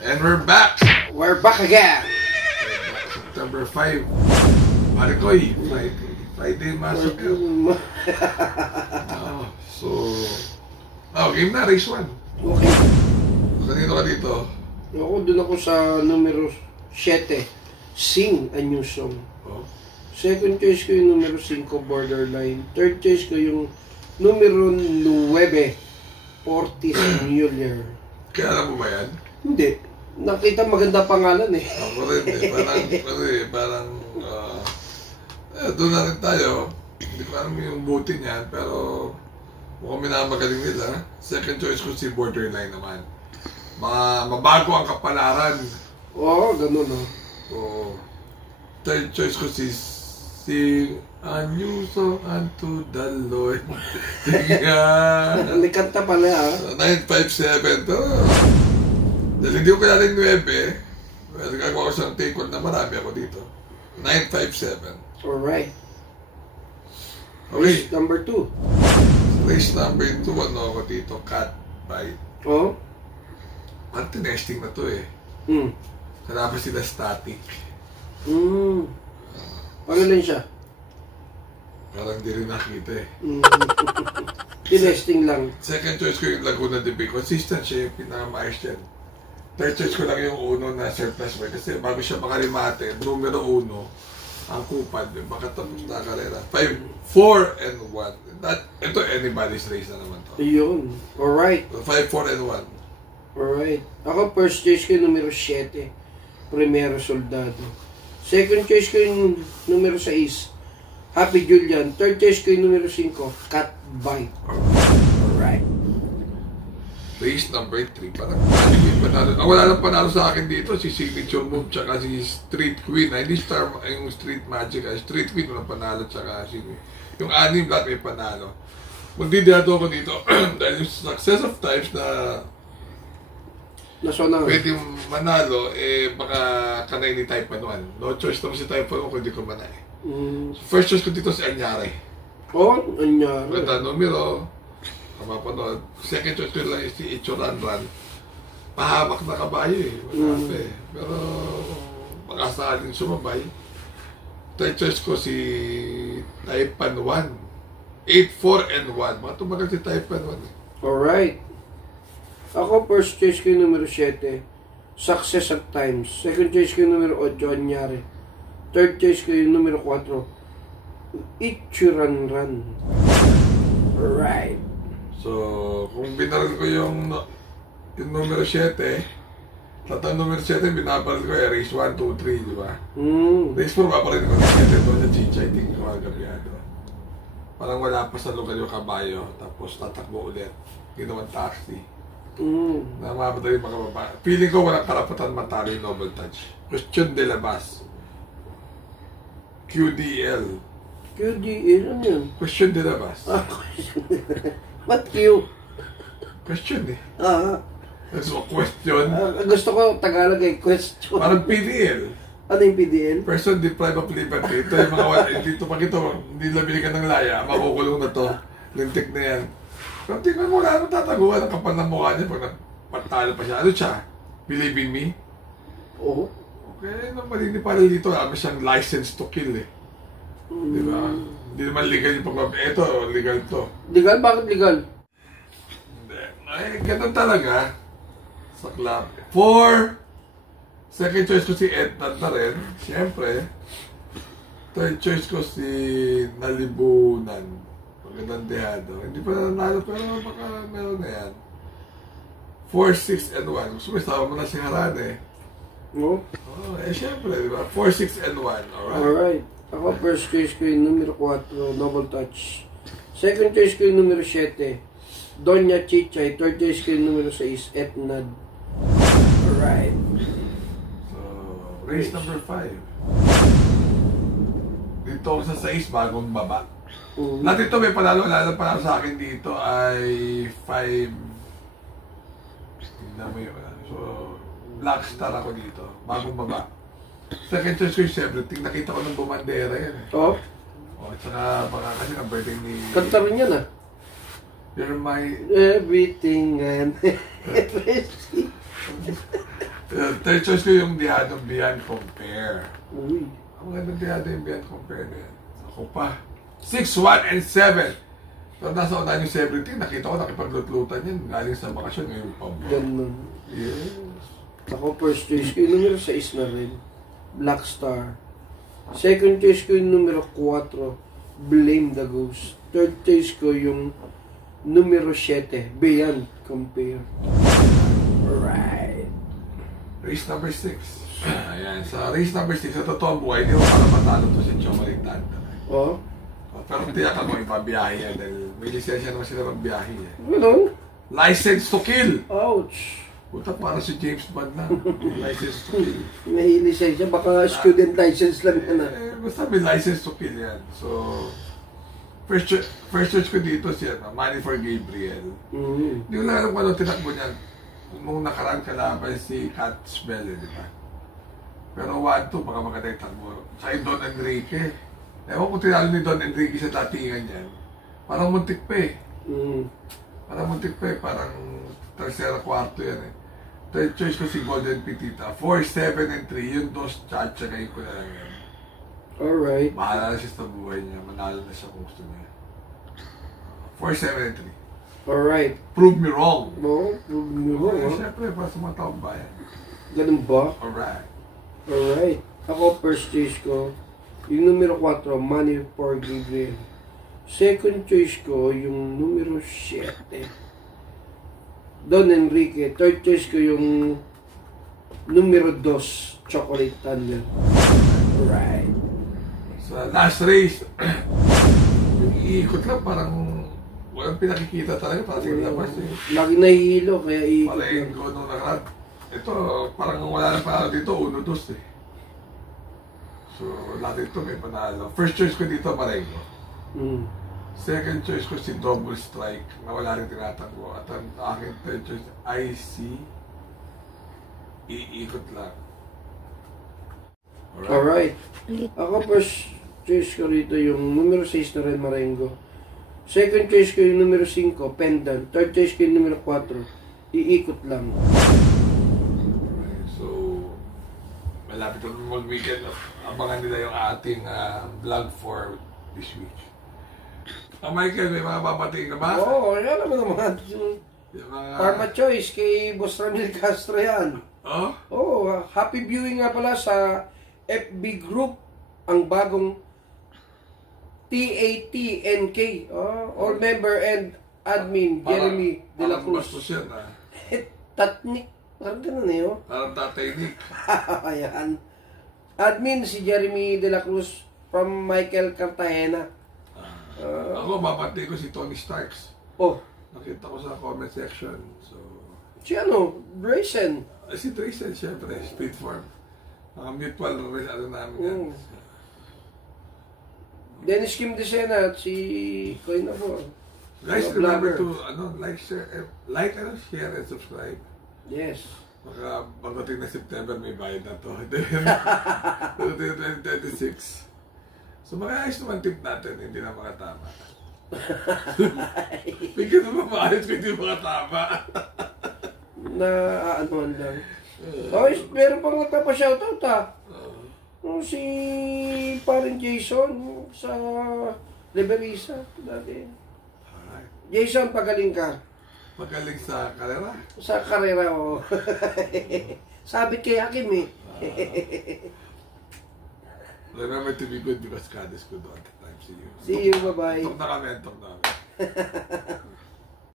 And we're back! We're back again! September 5. Marikoy, Friday Massacre. Game na, race 1. Okay. Kanino ka dito? Ako, dun ako sa numero 7. Sing a New Song. Oh. Second choice ko yung numero 5, Borderline. Third choice ko yung numero 9, Ortiz Mueller. Kaya alam mo ba yan? Hindi. Nakita maganda pangalan eh. Ako rin eh. Parang doon na rin tayo. Hindi ko alam yung buti niyan, pero mukhang minamagaling nila. Second choice ko si Borderline naman. Mabago ang kapalaran. Oo, ganun o. Third choice ko si A New Song unto the Lord. May kanta pala ha. 957 to. Dahil hindi ko kilala yung 9, nagagawa ko siyang take on na marami ako dito. 957. Alright. Okay. Race number 2. Race number 2, ano ako dito? Cat Bite. Oh? Anti-nesting na to eh. Kalabas sila static. Ano lang siya? Parang di rin nakita eh. Tinesting lang. Second choice ko yung Laguna de Bay. Consistent siya yung pinaka-maayos dyan. Third choice ko lang yung uno na surplus way. Kasi bago siya makarimate, numero 1, ang kupad. Baka tapos na karera. 5, 4, and 1. Ito anybody's race na naman to. Ayun. Alright. 5, 4, and 1. Alright. Ako first choice ko yung numero 7. Primero Soldado. Second choice ko yung numero 6. Happy Julian. Third choice ko yung numero 5. Cat Bite. Alright. Race number 3. Parang panalo. Wala lang panalo sa akin dito. Si Signature Move tsaka si Street Queen. Hindi star yung Street Magic. Street Queen walang panalo tsaka yung 6 lahat may panalo. Magdidiyado ako dito dahil yung success of times na pwede manalo, baka kanay ni Type 1. No choice naman si Type 1 kung hindi ko manay. So first choice ko dito si Anyare. Anyare. Ganda numero. Mapanood. Second choice ko lang si Ichoranran. Pahamak na kabayo eh. Pero makasakaling sumabay. Third choice ko si Taipan 1. 8, 4, and 1. Mga tumagal si Taipan 1 eh. Alright. Ako first choice ko yung numero 7. Success at Times. Second choice ko yung numero 8. Anyare. Third choice ko yung numero 4. Ichoranran. Alright. So, kung binaral ko yung numero 7, tatang numero 7, binabaral ko race 1, 2, 3, di ba? Race 4, babaral ko yung 7 doon sa Chichay, tingin ko kagabiado. Parang wala pa sa lugar yung kabayo, tapos tatakbo ulit. Ginawang taxi. Namamatay yung mga babae. Feeling ko walang karapatan matalo yung Noble Touch. Question de la Bas. QDL. QDL? Ano yun? Question de la Bas. What Q? Question eh. So, question. Gusto ko Tagalog eh, question. Parang PDL. Ano yung PDL? Person deprived of liberty. Ito yung mga dito pag ito, hindi lang binigyan ng laya, makukulong na to. Lintik na yan. Pero tingnan mo, wala naman tataguan ang kapal ng mukha niya pag nagpatalo pa siya. Ano siya? Believe in me? Oo. Okay, naman hindi pala dito. Alam siyang license to kill eh. Di ba? Hindi naman legal yung pag ito, legal to. Legal? Bakit legal? Hindi. Ay, ganun talaga. Sa club. 4. Second choice ko si Edna na rin. Siyempre. Third choice ko si Nalibunan. Magandang dehado. Hindi pa nanalo pero baka meron na yan. 4, 6, and 1. Gusto mo isama mo na si Harane. No? Siyempre, di ba? 4, 6, and 1. Alright. Ako first choice ko yung numero 4, Noble Touch. Second choice ko yung numero 7, Doña Chichay. Third choice ko yung numero 6, Etnad. Alright. So, race number 5. Dito sa 6, bagong baba. Lahat ito may panalo sa akin dito ay 5. Tignan mo yun. So, Black Star ako dito. Bagong baba. Second choice ko yung Everything. Nakita ko ng bumandera yan eh. Oh? At saka baka kasi ang birthday ni... Kanta rin yan ah. You're my... Everything and everything. Third choice ko yung Diadong Beyond Compare. Uy. Ang ganda Diadong yung Beyond Compare na yan. Ako pa. 6, 1, and 7. So, nasa unahan yung 17. Nakita ko nakipaglut-lutan yan. Galing sa bakasyon. Ngayon pa. Ganun. Yes. Ako first choice ko yung numero 6 na rin. Black Star. Second choice ko yung numero 4. Blame the Ghost. Third choice ko yung numero 7. Beyond Compare. Alright. Race number 6. Ayan. Sa race number 6, sa totoong buhay, hindi ko para matalo to si Chocolate Tanta. Oh? Pero tiyak ako, ipabiyahe yan dahil may lisensya naman sila magbiyahe eh. Ano? License to kill! Ouch! Puta, para si James Bond na. License to kill. May lisensya, baka student license lang yan ah. Basta may license to kill yan. So, first choice ko dito siya, Money for Gabriel. Hindi ko lang alam kung ano tinakbo niyan. Nung nakaraan kalaban si Cat Spell, di ba? Pero 1-2, baka maganda yung takbo. Sa Don Enrique. Ewan ko tinalo ni Don Enrique sa datingan yan. Parang muntik pa eh. Parang muntik pa eh. Parang tercera, kwarto yan eh. Third choice ko si Golden Pitita. 4, 7, and 3. Yung dos tsatsagayin ko na lang yan. Alright. Bahala na siya sa buhay niya. Manalo na siya kung gusto niya. 4, 7, and 3. Alright. Prove me wrong. No, prove me wrong. Siyempre, para sa mga taong bayan. Ganun ba? Alright. Alright. Ako, first choice ko, yung numero 4, Money for Gabriel. Second choice ko, yung numero 7, Don Enrique. Third choice ko, yung numero 2, Chocolate Thunder. Alright. Sa last race, yung iikot lang, parang walang pinakikita talaga, parang labas eh. Lagi nahihilo, kaya iikot Parang lang. ko nung nakaraan. Ito, parang wala na panalo dito, 1-2 eh. So, lahat ito may panalo. First choice ko dito, Marengo. Second choice ko si Double Strike, na wala rin tinatango. At ang aking third choice, IC, iikot lang. Alright. Ako first choice ko rito yung numero 6 na rin Marengo. Second choice ko yung numero 5, Pendant. Third choice ko yung numero 4, iikot lang. Okay, so, malapit ang mag-weekend. Abangan nila yung ating vlog for this week. Michael, may mga papatiin ka ba? Oo, yan naman naman. Karma choice kay Boss Ramil Castro yan. Oh? Oo, happy viewing nga pala sa FB group, ang bagong TATNK, all member and admin, Jeremy De La Cruz. Parang bastos yan ah. Tatnik, parang ganun eh, oh. Parang Tatay Nick. Ayan. Admin si Jeremy De La Cruz from Michael Cartagena. Ako, babati ko si Tony Starks. Oh, Nakita ko sa comment section. So, si ano, Grayson. si Trayson, syempre, Speed Farm. Mga mutual ano namin yan. Dennis Kim Desena at si Coin Abor. Guys, remember to like, share, and subscribe. Yes. Baka pagdating na September may bayad na to. 2026. So mag-ayos naman tip natin, hindi na makatama. Bigyan naman maayos kung hindi makatama. Na anuan lang. Okay, meron pang nagpapa-shoutout si parin Jason sa Liberisa dati. Jason, pagaling ka. Magaling sa karera. Sa karera, oh. Sabit kay Hakim eh. Remember to be good because God is good all the time. See you. See you, bye-bye. Talk na kami.